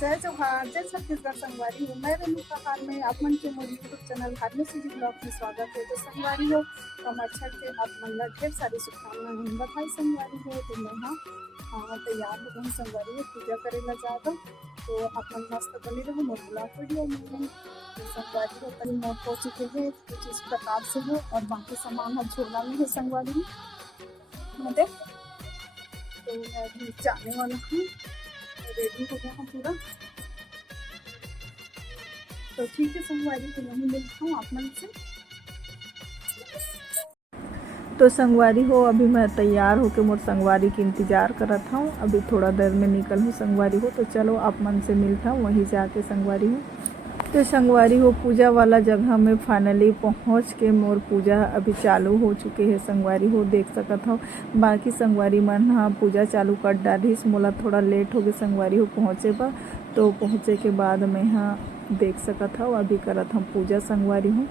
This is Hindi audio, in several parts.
जय जोहार, जय छत्तीसगढ़ संगवारी हो। मैं रेणुका हाल में आप मन के मोर यूट्यूब चैनल हार्नेस जी ब्लॉग में स्वागत है। तो संगवारी हो कमर छठ के आप मन ला ढेर सारी शुभकामनाएं बधाई संगवारी हो। तो मैं तैयार हो गई संगवारी हो पूजा करे ला जाता। तो आप मन मस्त बनी रहो मोर ब्लॉग वीडियो में। तो संगवारी हो तनी मोर हो चुके हैं कुछ इस प्रकार से है और बाकी सामान हम झोला में है संगवारी में देख। तो मैं अभी जाने वाला हूँ, रेडी हो गया हूँ पूरा। तो ठीक है संगवारी को यहीं मिलता हूँ आप मन से। तो संगवारी हो अभी मैं तैयार होकर मोर संगवारी की इंतज़ार करत हूँ। अभी थोड़ा देर में निकल हूँ संगवारी हो। तो चलो आप मन से मिलता हूँ वहीं जाके संगवारी हो। तो संगवारी हो पूजा वाला जगह में फाइनली पहुँच के मोर पूजा अभी चालू हो चुके हैं संगवारी हो, देख सकत हो। बाकी संगवारी मन हाँ पूजा चालू कर डालिस, मोला थोड़ा लेट हो गए संगवारी हो पहुँचे पर। तो पहुँचे के बाद मैं हाँ देख सकत हो अभी करत हम पूजा संगवारी हो।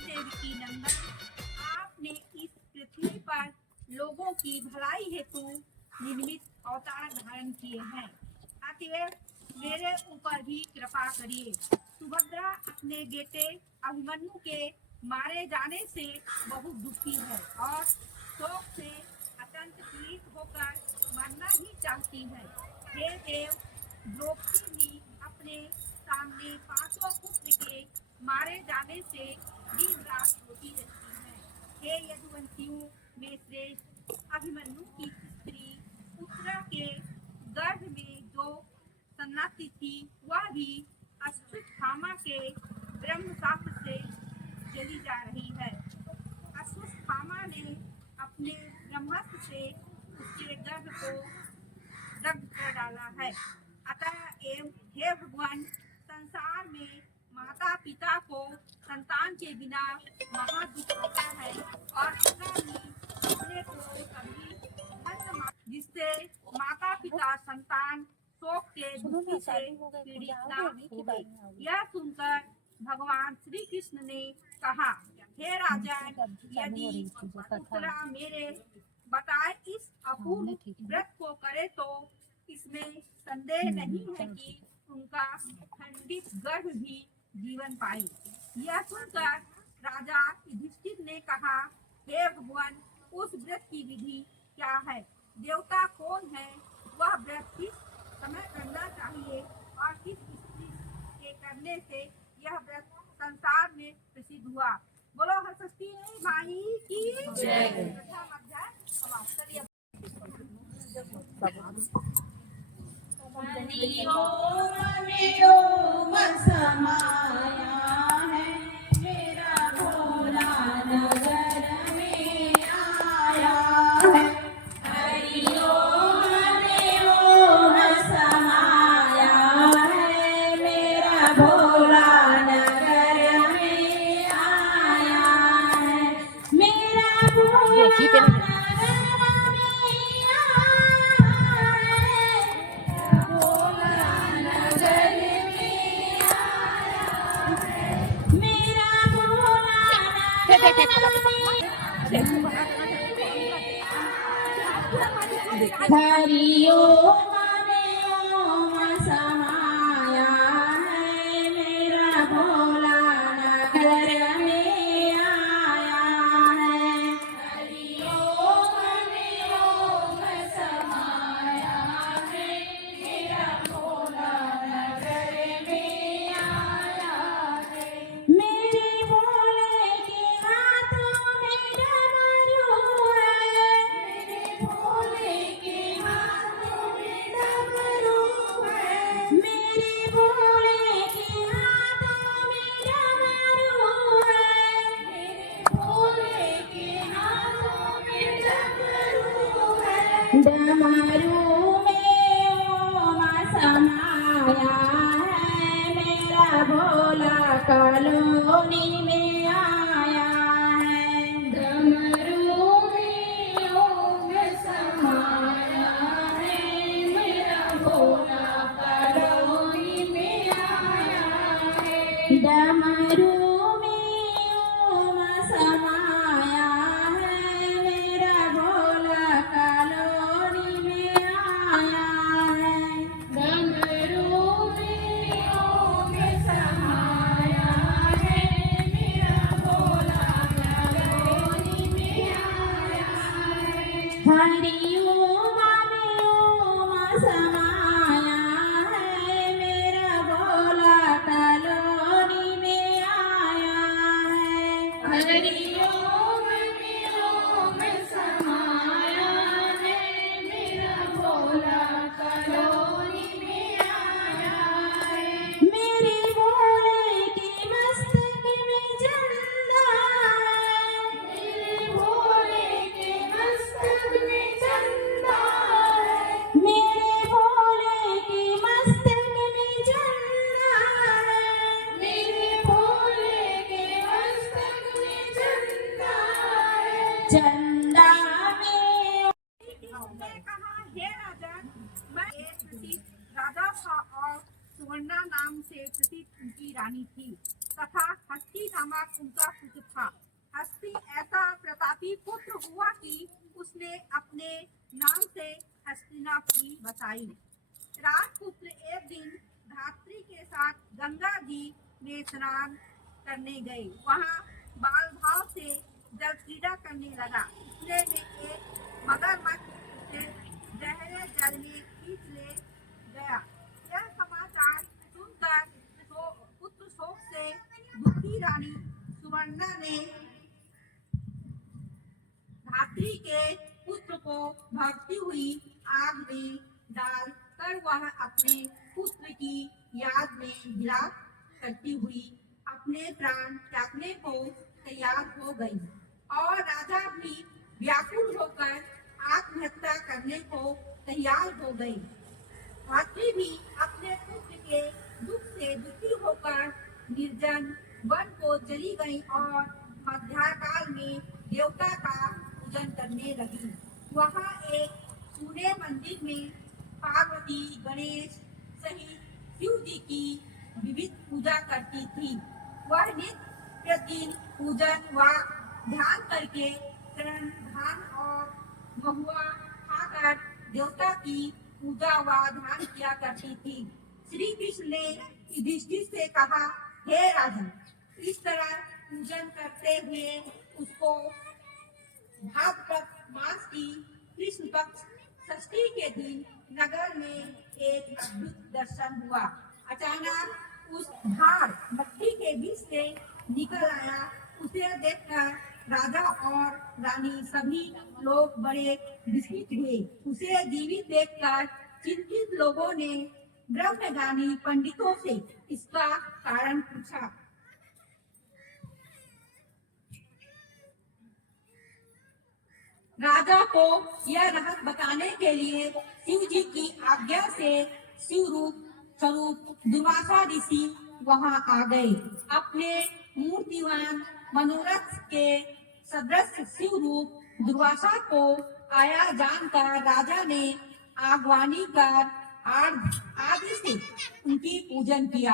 देवकी नंदन, आपने इस पृथ्वी पर लोगों की भलाई हेतु निर्मित अवतार धारण किए हैं, अतएव मेरे ऊपर भी कृपा करिए। सुभद्रा अपने बेटे अभिमन्यु के मारे जाने से बहुत दुखी है और शोक से अत्यंत पीड़ित होकर मरना ही चाहती है। हे देव, द्रौपदी भी अपने सामने पांचों पुत्र के मारे जाने से दिन रात रोती रहती है। हे यदुवंशियों में श्रेष्ठ अभिमन्यु की स्त्री उत्तरा के गर्भ में जो सन्नाती थी वह भी अश्वत्थामा के ब्रह्मशास्त्र से चली जा रही है। अश्वत्थामा ने उसने ब्रह्मास्त्र से उसके गर्भ को दग्ध कर डाला है। अतः हे भगवान, संसार में माता पिता को संतान के बिना महादुख होता है और पिता भी अपने को कभी जिससे माता पिता संतान शोक के दुखी से पीड़ित न होवे। यह सुनकर भगवान श्री कृष्ण ने कहा, हे राजन, यदि पुत्रा मेरे बताए इस अपूर्व व्रत को करे तो इसमें संदेह नहीं है कि उनका खंडित गर्भ भी जीवन पाए। यह सुनकर राजा युधिष्ठिर ने कहा, हे भगवान, उस व्रत की विधि क्या है? देवता कौन है? वह व्रत किस समय करना चाहिए और किस स्त्री के करने से यह व्रत संसार में प्रसिद्ध हुआ? बोलो हरषष्ठी माई की जय। प्रथम अध्याय समाप्त। चलिए समाया है मेरा भोला नगर में आया है। हरि ओम समाया है मेरा भोला नगर में आया है। मेरा भोला हरि ओम समाया है मेरा भोला नगर में आया है। हरि ओम समाया है मेरा भोला नगर में आया है। मेरे भोले के हाथों में डमरू है। मेरे भोले के हाथों में डमरू है। मेरे भोले के हाथों में डमरू है। मेरे भोले के हाथों में डमरू है। डमरू में ओम समाया है मेरा भोला कॉलोनी में आया है। डमरू में ओम समाया है मेरा भोला कॉलोनी में आया है। डमरू में ओम समाया है मेरा भोला कॉलोनी में आया है। डमरू में ओम समाया है मेरा भोला कॉलोनी में आया है। हरि ओम समाया है मेरा भोला कॉलोनी में आया है। हरि ओम समाया है मेरा भोला कॉलोनी में आया है। मेरे भोले के मस्तक में चंदा है। मेरे भोले के मस्तक में चंदा है। मेरे भोले के मस्तक में चंदा है। मेरे भोले के मस्तक में चंदा है। चंदा में उसने कहा, हे राजन, मैं एक प्रसिद्ध राजा था और सुवर्णा नाम से प्रसिद्ध उनकी रानी थी तथा हस्ती नामक उनका पुत्र था। हस्ती ऐसा प्रतापी पुत्र हुआ कि उसने अपने नाम से हस्तिनापुरी बसाई। राजपुत्र एक दिन धात्री के साथ गंगा जी में स्नान करने गए। वहाँ बाल भाव से जल क्रीड़ा करने लगा। इतने में एक मगरमच्छ उसे गहरे जल में खींच ले गया। यह समाचार सुनकर पुत्र शोक से दुखी रानी सुवर्णा ने धात्री के पुत्र को भागती हुई आग में डाल कर वह अपने पुत्र की याद में विलाप करती हुई अपने प्राण त्यागने को तैयार हो गई और राजा भी व्याकुल होकर आत्महत्या करने को तैयार हो गई। धात्री भी अपने पुत्र के दुख से दुखी होकर निर्जन वन को चली गई और मध्याकाल में देवता का पूजन करने लगी। वहाँ एक सूर्य मंदिर में पार्वती गणेश सहित शिव जी की विविध पूजा करती थी। वह नित्य प्रतिदिन पूजन व ध्यान करके तरण धान और महुआ खाकर देवता की पूजा व ध्यान किया करती थी। श्री कृष्ण ने युधिष्ठिर से कहा, हे राजन, इस तरह पूजन करते हुए उसको भाद्रपद मास की कृष्ण पक्ष षष्ठी के दिन नगर में एक अद्भुत दर्शन हुआ। अचानक उस भार मट्टी के बीच से निकल आया। उसे देखकर राजा और रानी सभी लोग बड़े विस्मित हुए। उसे जीवित देखकर चिंतित लोगों ने ब्रह्मज्ञानी पंडितों से इसका कारण पूछा। राजा को यह रहस्य बताने के लिए शिव जी की आज्ञा से शिव रूप स्वरूप दुर्वासा ऋषि वहां आ गए। अपने मूर्तिवान मनोरथ के सदृश शिव रूप दुर्वासा को आया जानकर राजा ने आगवानी कर आदि से उनकी पूजन किया।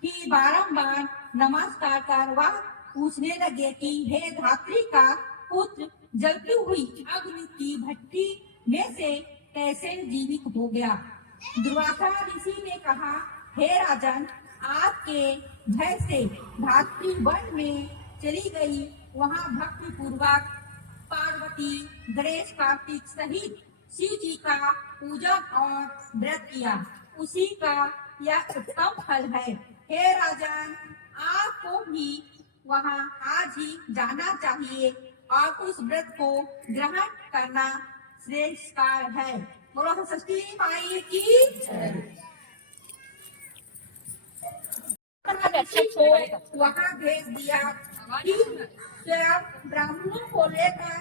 फिर बारंबार नमस्कार कर वह पूछने लगे कि हे धात्री का पुत्र जलती हुई अग्नि की भट्टी में से कैसे जीवित हो गया। दुर्वासा ऋषि ने कहा, हे राजन, आपके भय से धात्री वन में चली गई। वहां भक्ति पूर्वक पार्वती गणेश कार्तिक सहित शिव जी का पूजन और व्रत किया। उसी का यह उत्तम फल है। हे राजन, आपको भी वहां आज ही जाना चाहिए और उस व्रत को ग्रहण करना श्रेष्ठ है। बोलो षष्ठी माई की को वहां भेज दिया। स्वयं ब्राह्मणों को लेकर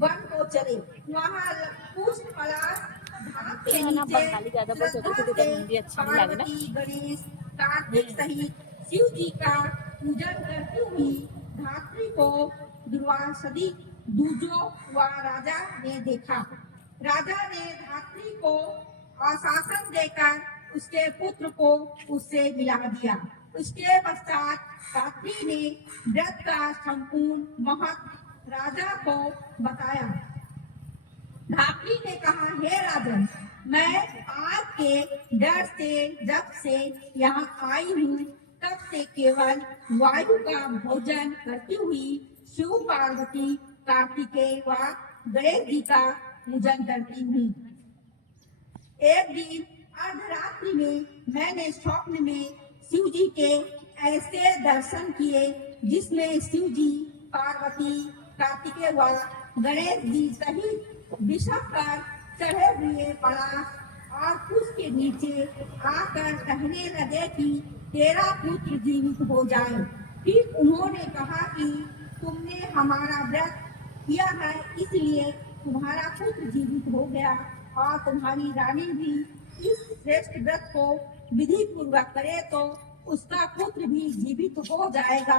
वन को चले। वहाँ पुष्प पलाश धाम के नीचे पार्वती गणेश कार्तिक सहित शिव जी का पूजन करती हुई धात्री को दुर्वासदी दूजो व राजा ने देखा। राजा ने धात्री को आश्वासन देकर उसके पुत्र को उससे मिला दिया। उसके पश्चात धात्री ने व्रत का संपूर्ण महत्व राजा को बताया। धात्री ने कहा, हे राजन, मैं आपके डर से जब से यहाँ आई हूँ तब से केवल वायु का भोजन करती हुई शिव पार्वती कार्तिकेय व गणेश जी का पूजन करती हूँ। एक दिन अर्धरात्रि में मैंने स्वप्न में शिव जी के ऐसे दर्शन किए जिसमें शिव जी पार्वती कार्तिकेय व गणेश जी सहित विषम पर चढ़े हुए पलाश और उसके नीचे आकर कहने लगे कि तेरा पुत्र जीवित हो जाए। फिर उन्होंने कहा कि तुमने हमारा व्रत किया है, इसलिए तुम्हारा पुत्र जीवित हो गया और तुम्हारी रानी भी इस श्रेष्ठ व्रत को विधि पूर्वक करे तो उसका पुत्र भी जीवित हो जाएगा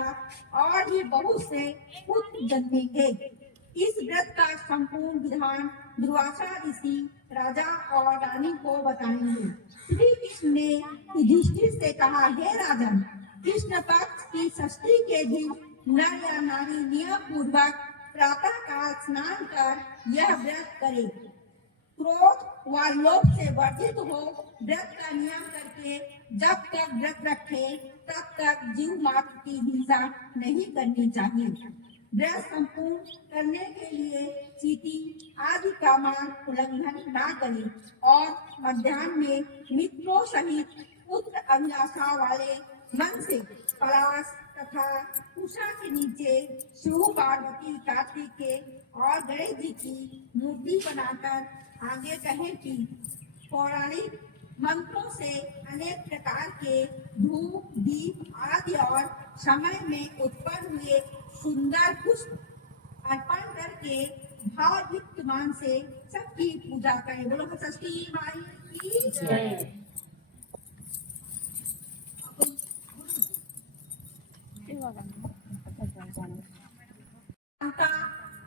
और भी बहुत से पुत्र जन्मेंगे। इस व्रत का संपूर्ण विधान दुर्वासा ऋषि राजा और रानी को बताएंगे। श्री कृष्ण ने युधिष्ठिर से कहा, हे राजन, कृष्ण पक्ष की षष्ठी के दिन नर या नारी नियम पूर्वक प्रातः काल स्नान कर यह व्रत करे। क्रोध व लोभ से वर्जित हो व्रत का नियम करके जब तक व्रत रखे तब तक जीव मात्र की हिंसा नहीं करनी चाहिए। व्रत संपूर्ण करने के लिए चीटी आदि का मार्ग उल्लंघन न करे और मध्याह्न में मित्रों सहित पुत्र अभिलाषा वाले मन से पलाश तथा उषा के नीचे शिव पार्वती कार्तिकेय और गणेश जी की मूर्ति बनाकर आगे कहे कि पौराणिक मंत्रों से अनेक प्रकार के धूप दीप आदि और समय में उत्पन्न हुए सुंदर पुष्प अर्पण करके भावयुक्त मन से सबकी पूजा करें। बोलो षष्ठी माई की जय।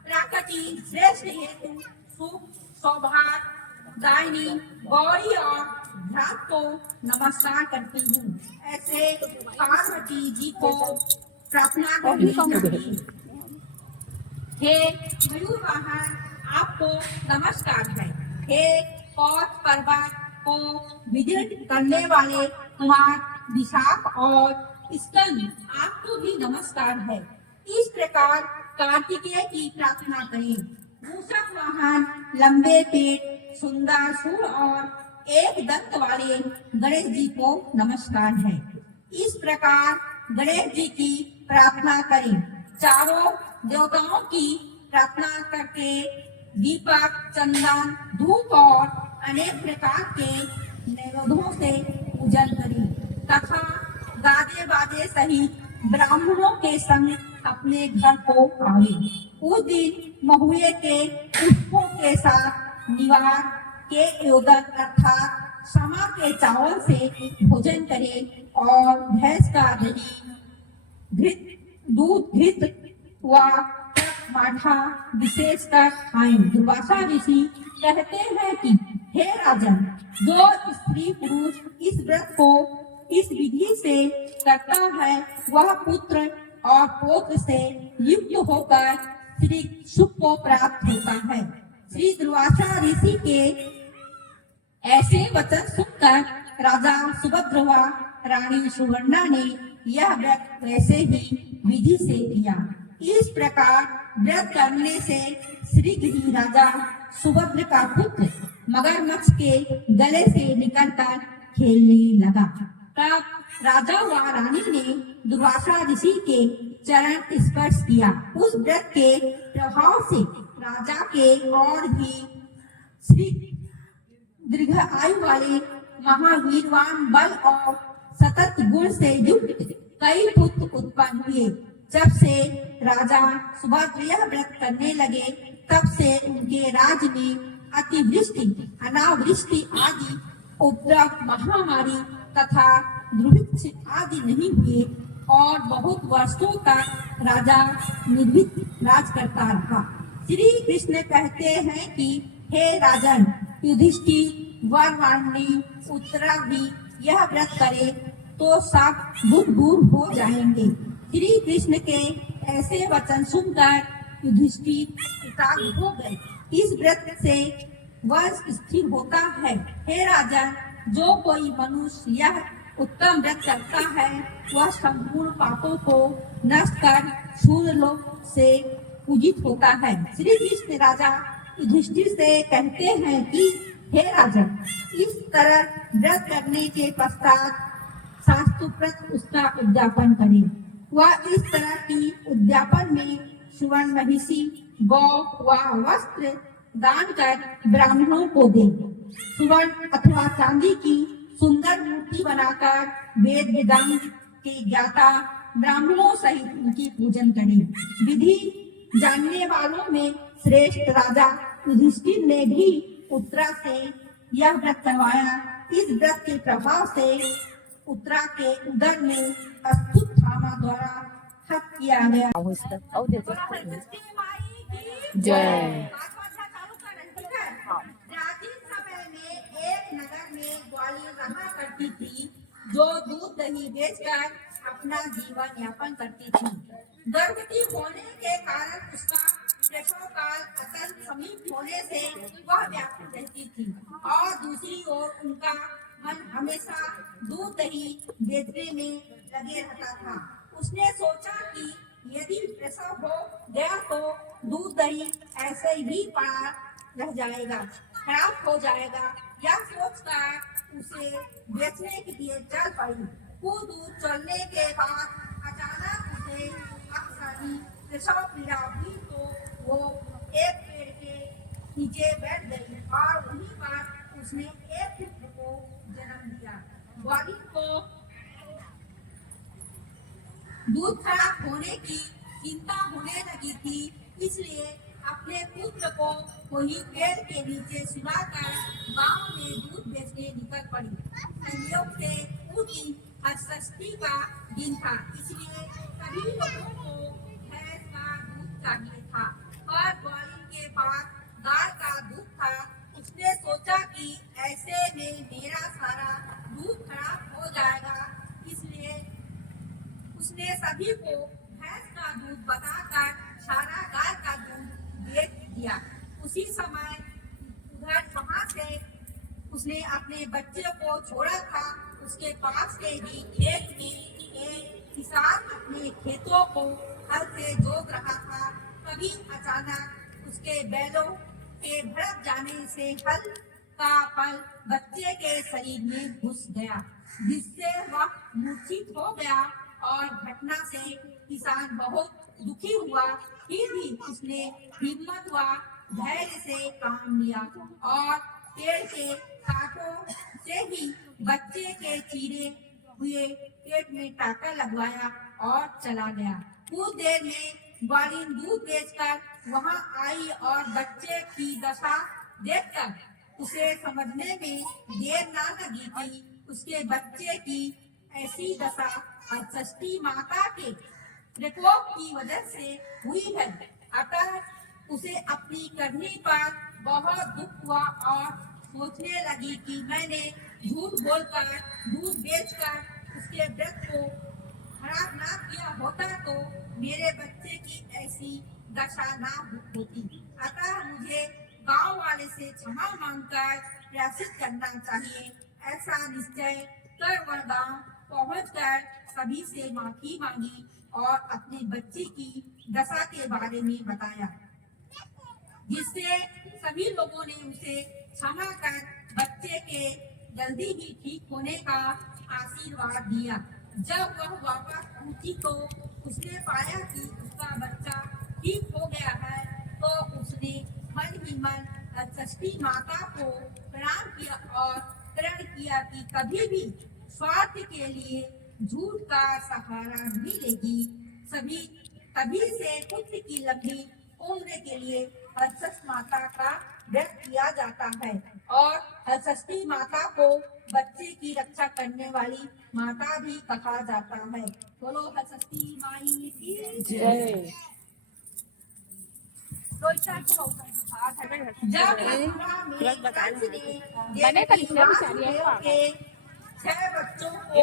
प्राकृति श्रेष्ठ हेतु सुख सौभाग्य दायिनी गौरी और ध्यान को नमस्कार करती हूँ। ऐसे पार्वती जी को प्रार्थना करनी चाहिए। हे मयूर वाहन आपको नमस्कार है। हे पौध पर्वत को विदित करने वाले कुमार विशाख और स्कंद आपको भी नमस्कार है। इस प्रकार कार्तिकेय की प्रार्थना करें। मूषक वाहन लंबे पेट सुंदर सूर और एक दंत वाले गणेश जी को नमस्कार है। इस प्रकार गणेश जी की प्रार्थना करें। चारों देवताओं की प्रार्थना करके दीपक चंदन धूप और अनेक प्रकार के नैवेद्यों से पूजन करें तथा गाजे बाजे सहित ब्राह्मणों के संग अपने घर को आवे। उस दिन महुए के पुष्पों के साथ निवार के योदन अर्थात समा के चावल से भोजन करें और भैंस का दही दूध घृत व माठा विशेषकर खाएं। दुर्वासा ऋषि कहते हैं कि हे राजन, जो स्त्री पुरुष इस व्रत को इस विधि से करता है वह पुत्र और पौत्र से युक्त होकर श्री सुख को प्राप्त होता है। श्री दुर्वासा ऋषि के ऐसे वचन सुनकर राजा सुभद्र व रानी सुवर्णा ने यह व्रत वैसे ही विधि से किया। इस प्रकार व्रत करने से श्रीगिरि राजा सुभद्र का पुत्र मगरमच्छ के गले से निकलकर खेलने लगा। तब राजा व रानी ने दुर्वासा ऋषि के चरण स्पर्श किया। उस व्रत के प्रभाव से राजा के और भी श्री दीर्घ आयु वाले महावीरवान बल और सतत गुण से युक्त कई पुत्र उत्पन्न हुए। जब से राजा सुभद्र यह व्रत करने लगे तब से उनके राज्य में अतिवृष्टि अनावृष्टि आदि उपद्रव महामारी तथा दुर्भिक्ष आदि नहीं हुए और बहुत वर्षों तक राजा निर्भीक राज करता रहा। श्री कृष्ण कहते हैं कि हे राजन, युधिष्ठिर वर वाणी उत्तरा भी यह व्रत करे तो सब दुख दूर हो जाएंगे। श्री कृष्ण के ऐसे वचन सुनकर युधिष्ठिर एकाग्र हो गए। इस व्रत से वंश स्थिर होता है। हे राजन, जो कोई मनुष्य यह उत्तम व्रत करता है वह संपूर्ण पापों को नष्ट कर सूर्य लोक से पूजित होता है। श्री कृष्ण राजा युधिष्ठिर से कहते हैं कि हे राजन, इस तरह व्रत करने के पश्चात शास्त्रोक्त उसका उद्यापन करें। वह इस तरह की उद्यापन में सुवर्ण महिषी गौ व वस्त्र दान कर ब्राह्मणों को दे। सुवर्ण अथवा चांदी की सुंदर मूर्ति बनाकर वेद वेदांत के ज्ञाता ब्राह्मणों सहित उनकी पूजन करें। विधि जानने वालों में श्रेष्ठ राजा युधिष्ठिर ने भी उत्तरा से यह व्रत करवाया। इस व्रत के प्रभाव से उत्तरा के उदर में अश्वत्थामा द्वारा हत किया गया। जय। प्राचीन समय में एक नगर में ग्वालियर रहा करती थी जो दूध दही बेचकर अपना जीवन यापन करती थी। गर्भवती होने के कारण उसका प्रसव काल अत्यंत समीप होने से वह व्याकुल रहती थी और दूसरी ओर उनका मन हमेशा दूध दही बेचने में लगे रहता था। उसने सोचा कि यदि प्रसव हो गया तो दूध दही ऐसे ही पड़ा रह जाएगा, खराब हो जाएगा। यह सोचकर उसे बेचने के लिए चल पड़ी। कुछ दूर चलने के बाद अचानक उसे अक्सर प्रसव पीड़ा हुई तो वो एक पेड़ के नीचे बैठ गई और वहीं पर उसने एक पुत्र को जन्म दिया। ग्वालिन को दूध खराब होने की चिंता होने लगी थी। इसलिए अपने पुत्र को वही पेड़ के नीचे सुलाकर गांव में दूध बेचने निकल पड़ी। संयोग से उस दिन षष्ठी का दिन था, इसलिए सभी लोगों को भैंस का दूध चाहिए था। और ग्वालिन के पास गाय का दूध था। उसने सोचा कि ऐसे में मेरा सारा दूध खराब हो जाएगा, इसलिए उसने सभी को भैंस का दूध बताकर सारा गाय का दूध बेच दिया। उसी समय उधर वहां से उसने अपने बच्चे को छोड़ा था। उसके पास के ही खेत में एक किसान अपने खेतों को हल से जोत रहा था। तभी अचानक उसके बैलों के भड़क जाने से हल का फल बच्चे के शरीर में घुस गया, जिससे वह मूर्छित हो गया। और घटना से किसान बहुत दुखी हुआ, फिर भी उसने हिम्मत व धैर्य से काम लिया और पेड़ के कांटों से ही बच्चे के चीरे हुए पेट में टाका लगवाया और चला गया। कुछ देर में ग्वालिन दूध बेचकर वहां आई और बच्चे की दशा देखकर उसे समझने में देर न लगी थी। उसके बच्चे की ऐसी दशा षष्ठी माता के प्रकोप की वजह से हुई है। अतः उसे अपनी करनी पर बहुत दुख हुआ और सोचने लगी कि मैंने झूठ बोलकर दूध बेचकर उसके व्रत को खराब ना किया होता तो मेरे बच्चे की ऐसी दशा ना होती। अतः मुझे गांव वाले से क्षमा मांगकर प्रायश्चित करना चाहिए। ऐसा निश्चय कर वह गांव पहुंचकर सभी से माफी मांगी और अपने बच्चे की दशा के बारे में बताया, जिससे सभी लोगों ने उसे क्षमा कर बच्चे के जल्दी ही ठीक होने का आशीर्वाद दिया। जब वह वापस पहुंची तो उसने पाया कि उसका बच्चा ठीक हो गया है, तो उसने मन ही मन षष्ठी माता को प्रणाम किया और प्रण किया कि कभी भी स्वार्थ के लिए झूठ का सहारा नहीं लेगी। तभी से पुत्र की लंबी उम्र के लिए हलषष्ठी माता का व्रत किया जाता है और हलषष्ठी माता को बच्चे की रक्षा करने वाली माता भी कहा जाता है। बोलो हलषष्ठी माई की जय। जब के 6 बच्चों को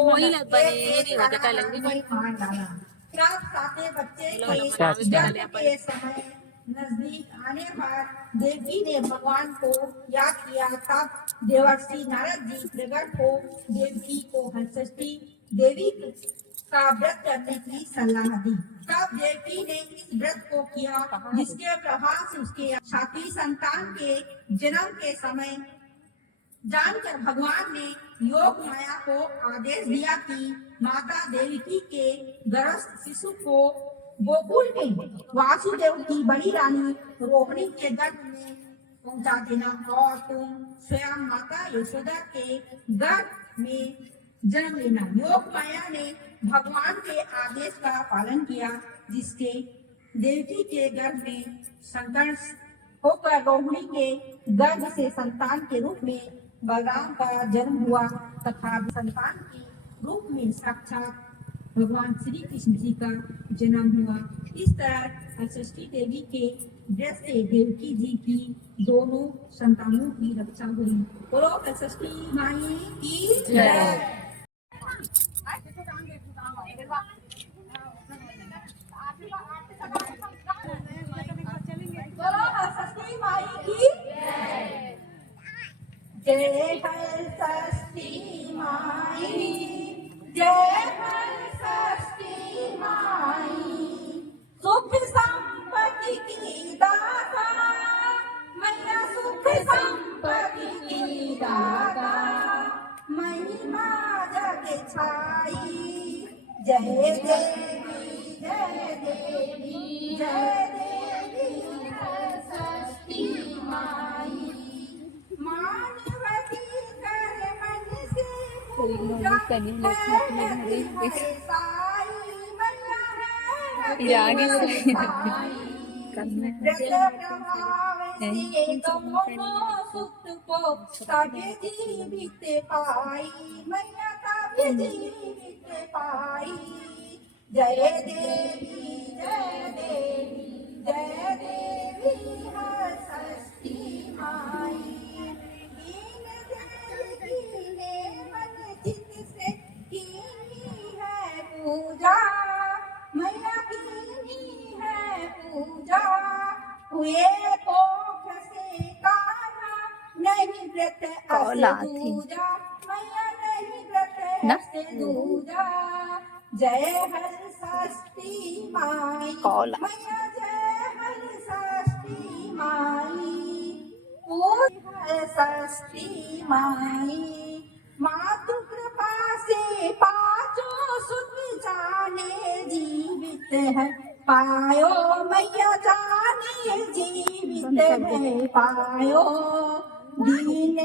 मार डाला। तब सातवें बच्चे के जन्म के समय नजदीक आने पर देवी ने भगवान को याद किया। तब देवर्षि नारद जी प्रगट हो देवकी को हलषष्ठी देवी का व्रत करने की सलाह दी। तब देवकी ने इस व्रत को किया, जिसके प्रभाव से उसके साथी संतान के जन्म के समय जानकर भगवान ने योग माया को आदेश दिया कि माता देवकी के गर्भस्थ शिशु को गोकुल में वासुदेव की बड़ी रानी रोहिणी के गर्भ में पहुंचा देना और तुम स्वयं माता यशोदा के गर्भ में जन्म लेना। योग माया ने भगवान के आदेश का पालन किया, जिसके देवकी के गर्भ में संकर्ष होकर रोहिणी के गर्भ से संतान के रूप में बलराम का जन्म हुआ तथा संतान के रूप में साक्षात भगवान श्री कृष्ण जी का जन्म हुआ। इस तरह हलषष्ठी देवी के व्रत से देवकी जी की दोनों संतानों की रक्षा हुई। बोलो हलषष्ठी माई की जय। बोलो हलषष्ठी माई की जय। हलषष्ठी माई जय। हलषष्ठी माई सुख संपत्ति की दाता, मैया सुख संपत्ति की दाता, महिमा जग छाई। जय देवी जय देवी जय देवी हलषष्ठी माई। मानवती कर मन से पूजा साई मैया है साई। करना है। व्रत प्रभाव से गमो सुख को तबे जीवित पाई मैया तबे जीवित पाई। जय देवी जय देवी जय देवी हर षष्ठी माई। दीन देवी ने मन चित से कीनी है पूजा मैया कीनी है पूजा। हुए कोख से कान्हा नहीं व्रत अस दूजा मैया नहीं व्रत से दूजा। जय हर षष्ठी माई मैया जय हर षष्ठी माई। हर षष्ठी माई मातु कृपा से पाँचों सुख जाने जीवित है पायो मैया जाने जीवित है पायो। दीन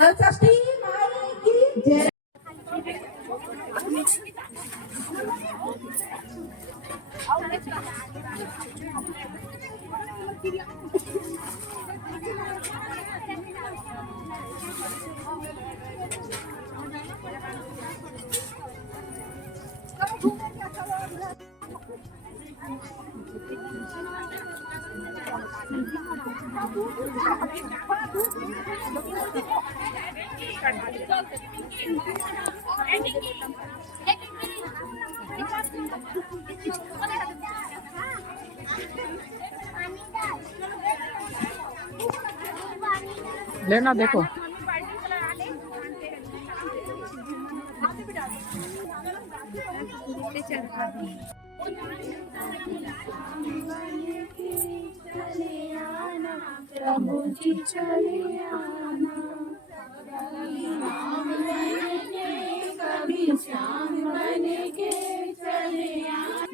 षष्ठी माई की जय। लेना देखो प्रभु जी चले आना कभी श्याम बन के चले आना।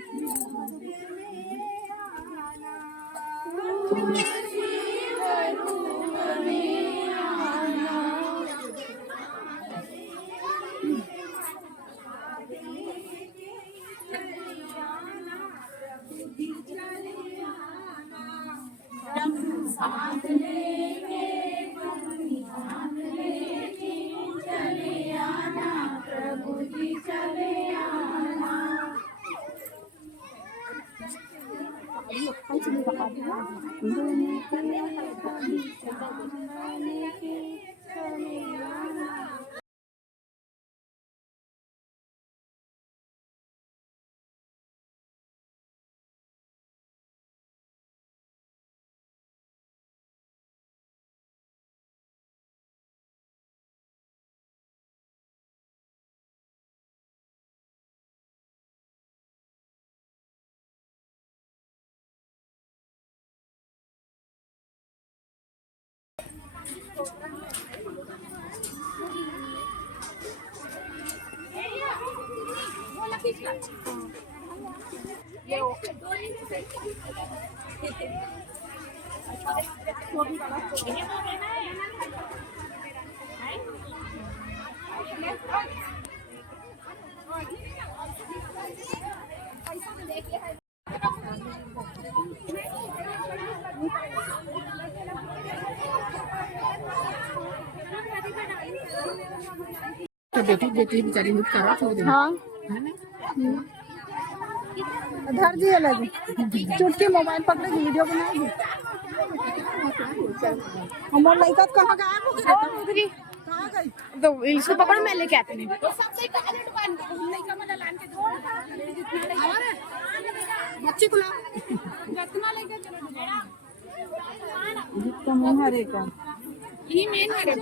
साथ लेके चले आना प्रभु जी चले आना। तो बेटी बेटी बेचारी हुट करा छोड़ दे। हाँ धर दिए लगे चुटकी मोबाइल पकड़ेगी वीडियो बनाएगी। हमारे लड़का कहाँ गायब हो गया? कहाँ गई? तो इसको पकड़ो, मैं लेके आते हैं। बच्ची को लाओ। जितना मन हरे का ये मेन है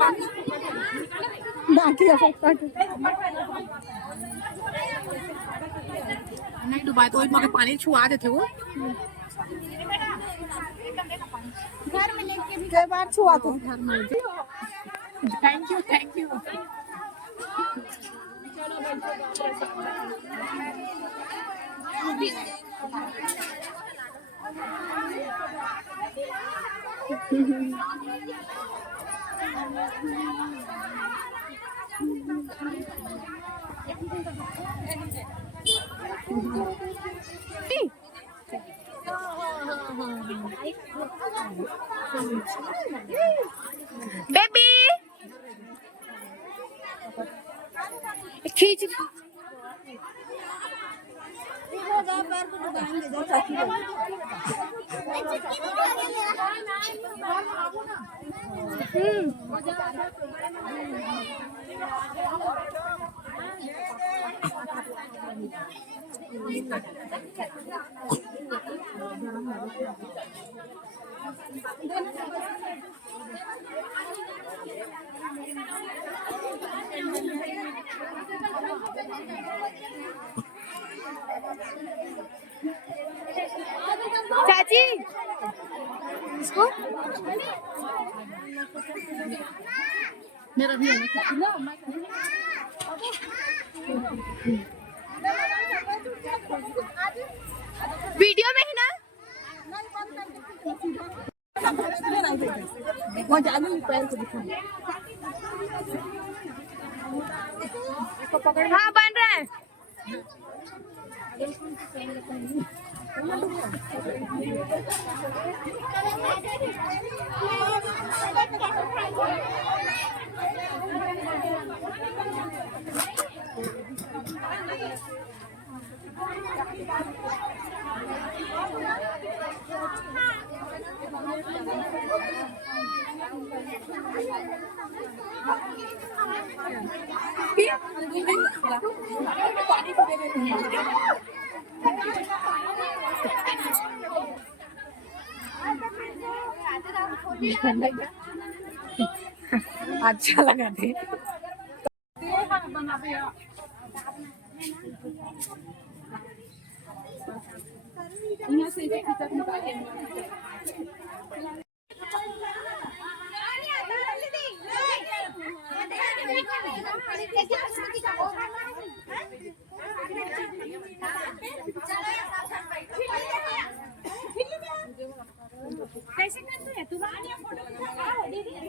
बाकी है सब काट। नहीं डुबाए तो मगर पानी छुआ देते वो। कई बार छुआ तो thank you thank you. Baby खींच चाची इसको मेरा भी है वीडियो में ही ना। वहाँ जाने पैर को दिखा। हाँ बन रहा है। अच्छा लगा थे। कैसे करते हैं तुम्हारे फोटो दीदी?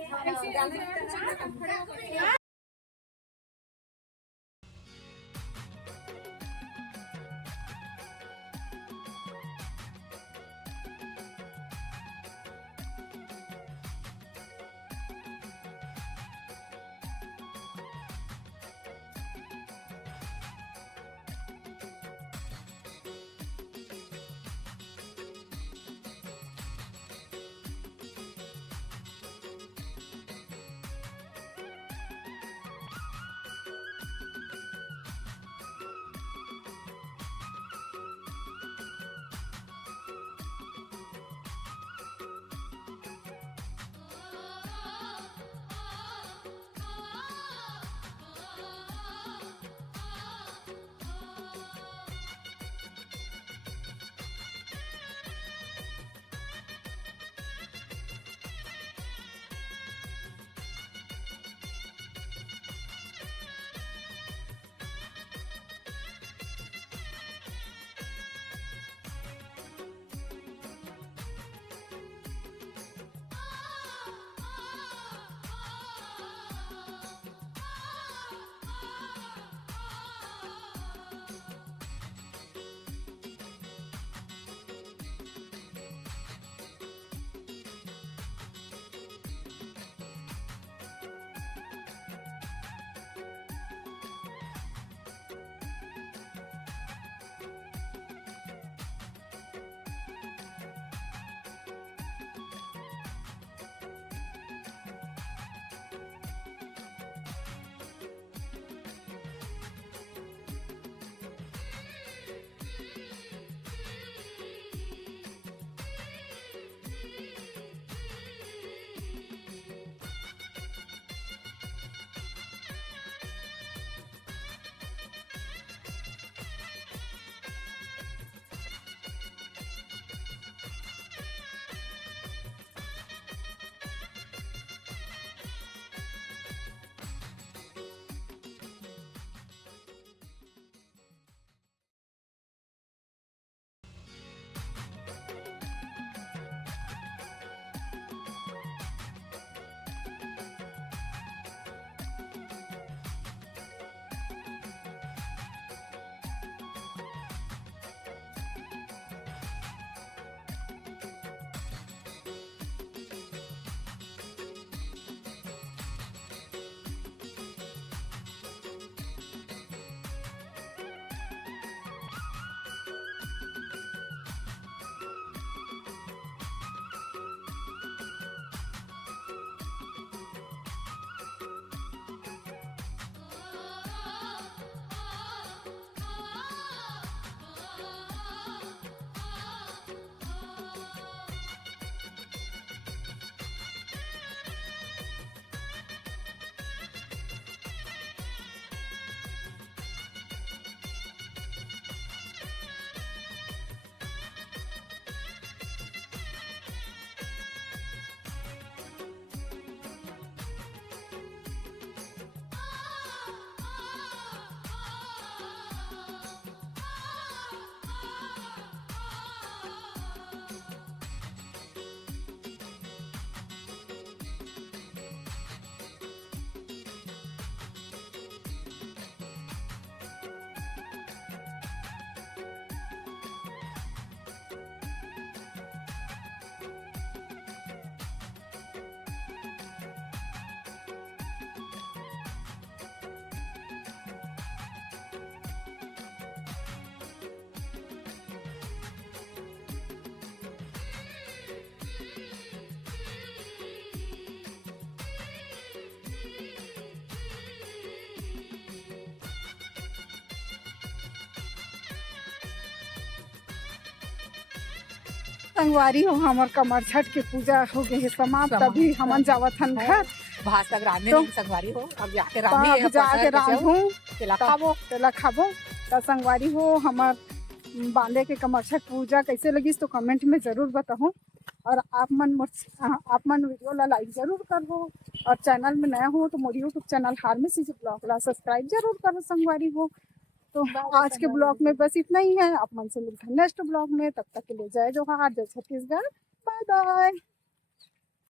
संगवारी हो हमर कमर छठ के पूजा हो गई है समाप्त। अभी हमन जावत हन घर भात तक रांधे तो- नहीं संगवारी हो अब जाके तब रांधी जाके रांधू केला खाबो तेला खाबो। तो संगवारी हो हमर बांधे के कमर छठ पूजा कैसे लगी तो कमेंट में जरूर बताओ। और आप मन वीडियो ला लाइक जरूर करो और चैनल में नया हो तो मोर यूट्यूब चैनल हार्मेसी ब्लॉग ला सब्सक्राइब जरूर करो संगवारी हो। तो आज के ब्लॉग में बस इतना ही है। आप मन से मिलते हैं नेक्स्ट ब्लॉग में, तब तक के लिए जय जोहार, जय छत्तीसगढ़, बाय बाय।